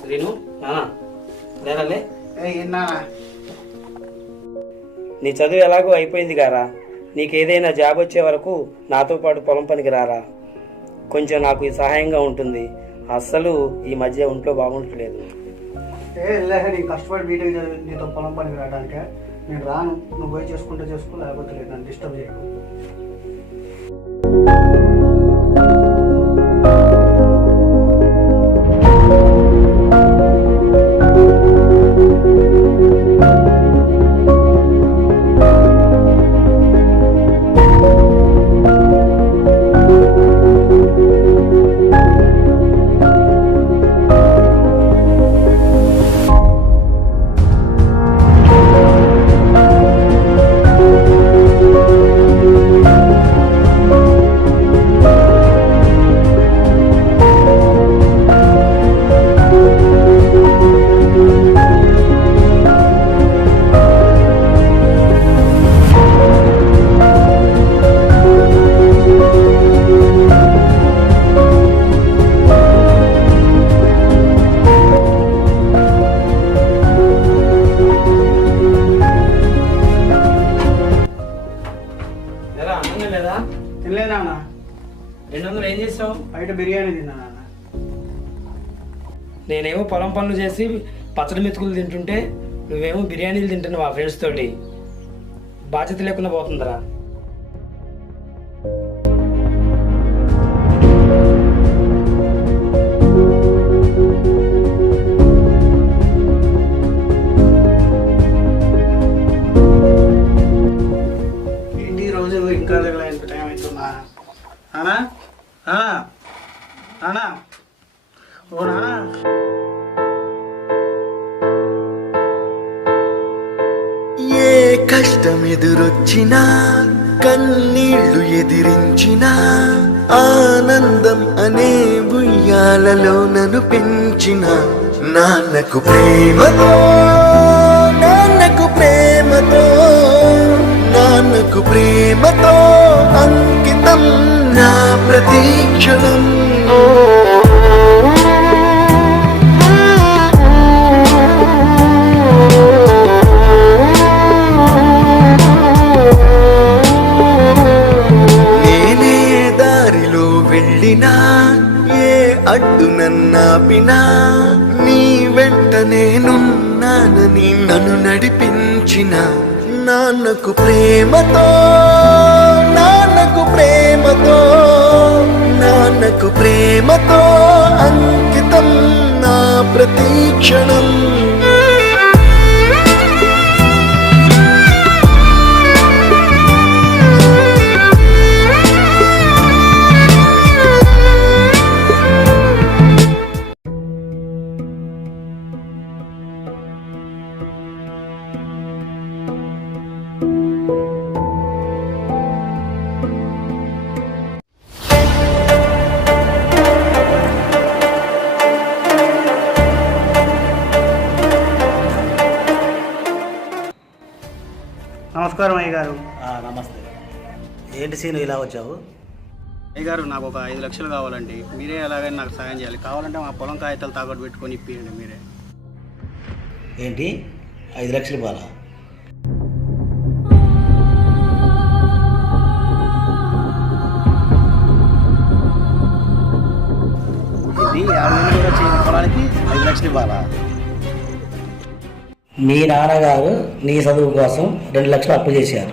శ్రీను లేరాలే. నీ చదువు ఎలాగో అయిపోయింది గారా, నీకేదైనా జాబ్ వచ్చే వరకు నాతో పాటు పొలం పనికి రారా. కొంచెం నాకు సహాయంగా ఉంటుంది. అస్సలు ఈ మధ్య ఒంట్లో బాగుంటలేదు. నేను కష్టపడి బీటెక్ చదివి నీతో పొలం పనికి రావడానికే. నేను రాను, నువ్వు పోయి చేసుకుంటే చేసుకో, లేకపోతే లేదు, నన్ను డిస్టర్బ్ చేయకు. తినలేదా? 200 ఏం చేసావు? బయట బిర్యానీ తిన్నా. నేనేమో పొలం పనులు చేసి పచ్చడి మెతుకులు తింటుంటే నువ్వేమో బిర్యానీలు తింటున్నావు ఆ ఫ్రెండ్స్ తోటి. బాధ్యత లేకుండా పోతుందిరా. ఏంటి రోజు ఇంకా టైం అవుతుందా? నానా నానా ఓ నానా, ఏ కష్టం ఎదురొచ్చినా కన్నీళ్లు ఎదిరించినా ఆనందం అనే ఉయ్యాలలో నన్ను పెంచిన నాన్నకు ప్రేమతో నాన్నకు ప్రేమతో నాన్నకు ప్రేమతో అంకితం నా ప్రతీక్షణం. నేనే దారిలో వెళ్ళినా ఏ అడ్డు నన్నాపినా నీ వెంట నేనున్నానని నన్ను నడిపించిన నాన్నకు ప్రేమతో నాన్నకు ప్రేమతో నాన్నకు ప్రేమతో అంకితం నా ప్రతీక్షణం. నమస్కారం అయ్య గారు. నమస్తే. ఏంటి సీను ఇలా వచ్చావు? అయ్య గారు, నాకు ఒక 5 లక్షలు కావాలండి. మీరే ఎలాగైనా నాకు సాయం చేయాలి. కావాలంటే మా పొలం కాగితాలు తాకట్టు పెట్టుకొని ఇప్పియండి మీరే. ఏంటి 5 లక్షలు ఇవ్వాలా? ఇది 50,000 కూడా చేయని పొలానికి 5 లక్షలు ఇవ్వాలా? మీ నాన్నగారు నీ చదువు కోసం 2 లక్షలు అప్పు చేశారు,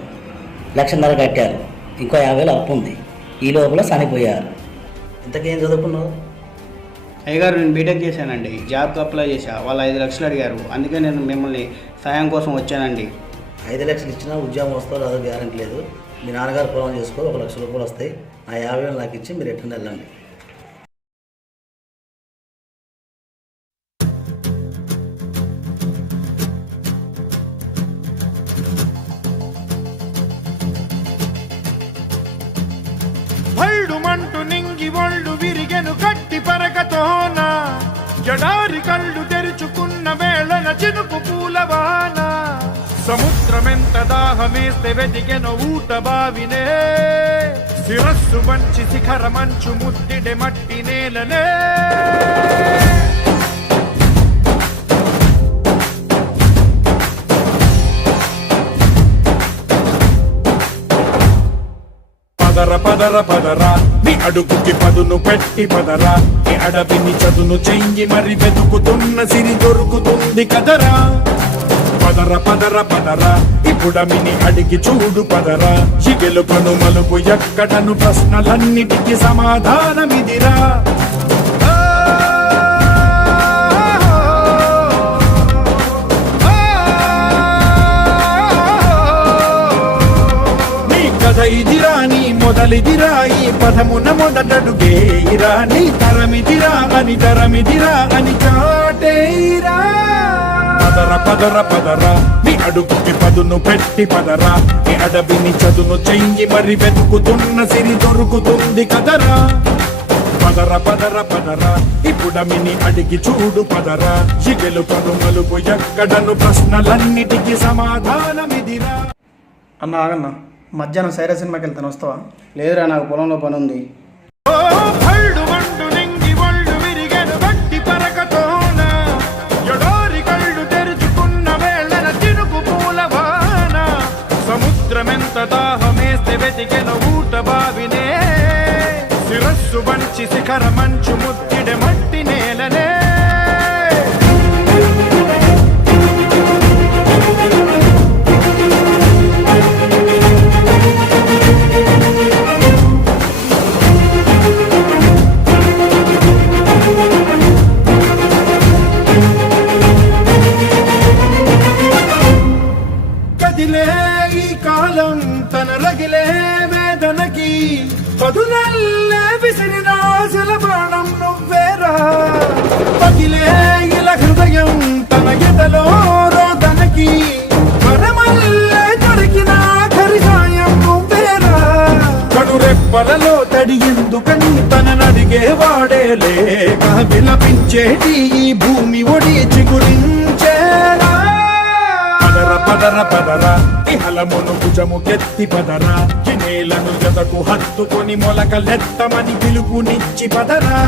1,50,000 కట్టారు, ఇంకో 50,000 అప్పు ఉంది. ఈ లోపల చనిపోయారు. ఇంతకేం చదువుకున్నావు? అయ్యగారు, నేను బీటెక్ చేశానండి. జాబ్కి అప్లై చేశా. వాళ్ళు 5 లక్షలు అడిగారు. అందుకే నేను మిమ్మల్ని సాయం కోసం వచ్చానండి. 5 లక్షలు ఇచ్చినా ఉద్యోగం వస్తావు రాదో గ్యారెంటీ లేదు. మీ నాన్నగారు పొలం చేసుకో, 1 లక్ష రూపాయలు వస్తాయి. ఆ 50,000 నాకు ఇచ్చి మీరు ఎట్లా వెళ్ళండి. భల్డుమంటూ నింగి ఒళ్ళు విరిగెను గట్టి పరకతోన, జడారి కళ్ళు తెరుచుకున్న వేళన చినుకు పూలవాన. సముద్రమెంత దాహమేస్తే వెతికెను ఊట బావినే, శిరస్సు వంచి శిఖర మంచు ముద్దిడే మట్టి నేలనే పదర పదర పదరా నీ అడుగుకి పదును పెట్టి పదరా నీ అడవిని చదును చెయ్యి మరి వెతుకుతున్న సిరి దొరుకుతుంది కదరా పదర పదర పదరా ఇప్పుడమిని అడిగి చూడు పదరా ఈ గెలుపను మలుపు ఎక్కడను ప్రశ్నలన్నిటికీ సమాధానమిదిరా ఇదిరా నీ మొదలిదిరా ఈ పదమున మొదటడుగేయిరా నీ తరమిదిరా అని తరమిదిరా అని చాటేయిరా పదర పదర పదరా నీ అడుగుకి పదును పెట్టి పదరా నీ అడవిని చదును చెయ్యి మరి వెతుకుతున్న సిరి దొరుకుతుంది కదరా పదర పదర పదరా ఇప్పుడమిని అడిగి చూడు పదరా ఈ గెలుపను మలుపు ఎక్కడను ప్రశ్నలన్నిటికీ సమాధానమిదిరా. అన్న ఆగన్నా, మధ్యాహ్నం సైరా సినిమాకి వెళ్తాను, వస్తావా? లేదురా, నాకు పొలంలో పని ఉంది. సముద్రమెంత దాహమేస్తే వెతికెన ఊట బావినే శిరస్సు వంచి శిఖర మంచు ముద్దిడే మట్టి నేలనే ఈ కాలం తన రగిలే వేదనకి పదునల్లే విసిరినాశల ప్రాణం నువ్వేరా పగిలే ఇలా హృదయం తన ఎదలో రోదనకి మరమల్లే దొరికిన ఖరిసాయం నువ్వేరా కడురెప్పలలో తడి ఎందుకని తన నడిగే వాడే లేక విలపించేటి ఈ భూమి ఒడి చిగురించేరా పదర పదరా ఇహలమును భుజము కెత్తి పదరా ఈ నేలను జతకు హత్తుకొని మొలకలెత్తమని పిలుపునిచ్చి పదరా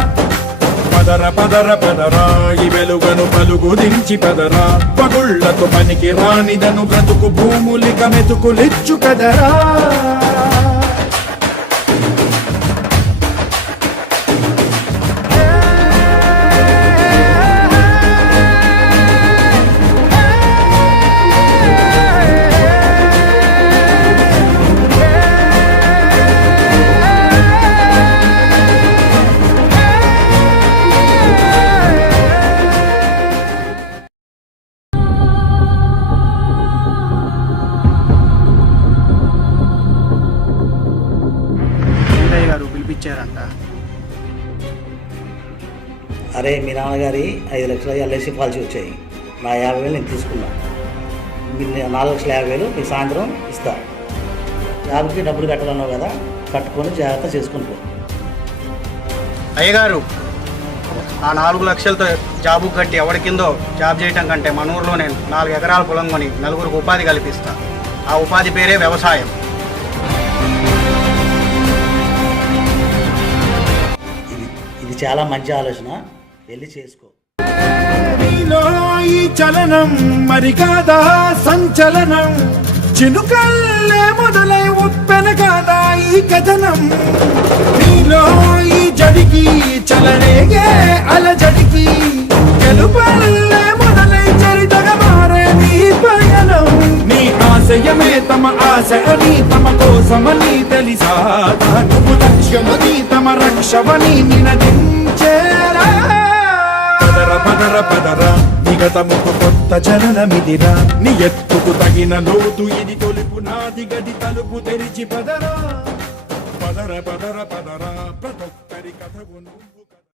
పదర పదర పదరా ఈ వెలుగను పలుగు దించి పదరా పగుళ్లకు పనికి రానిదను బ్రతుకు భూములిక మెతుకులిచ్చు కదరా పిలిపించారంట. అరే మీ నాన్నగారి 5 లక్షల ఎల్ఐసి పాలసీ వచ్చాయి, నా 50,000 నేను తీసుకున్నా, మీరు 4,50,000 మీకు సాయంత్రం ఇస్తా. జాబ్కి డబ్బులు కట్టాలన్నావు కదా, కట్టుకొని జాగ్రత్త చేసుకుంటూ. అయ్యగారు, ఆ 4 లక్షలతో జాబు కట్టి ఎవరి కిందో జాబ్ చేయటం కంటే మన ఊర్లో నేను 4 ఎకరాల పొలం కొని నలుగురికి ఉపాధి కల్పిస్తా. ఆ ఉపాధి పేరే వ్యవసాయం. ఇది చాలా మంచి ఆలోచన, వెళ్ళి చేసుకో. నీలో ఈ చలనం మరి కాదా సంచలనం, చినుకల్లే మొదలై ఉప్పెన కాదా ఈ కథనం. నీలో ఈ జడికి చలనేగే అలజడికి గెలుపల్లే మొదలై చరితగా మారే నీ పయనం. నీ ఆశయమే తమ ఆశ అని తమ కోసమని తెలిసా, నువ్వు లక్ష్యమని తమ రక్షమని నినదించేరా. పదర పదర పదరా నిగతముకు కొత్త జననమిదిరా, నీ ఎత్తుకు తగిన లోతు ఇది తొలుపు నాది గది తలుపు తెరిచి పదరా. పదర పదర పదరా ప్రతొక్కరి కథకు నువ్వు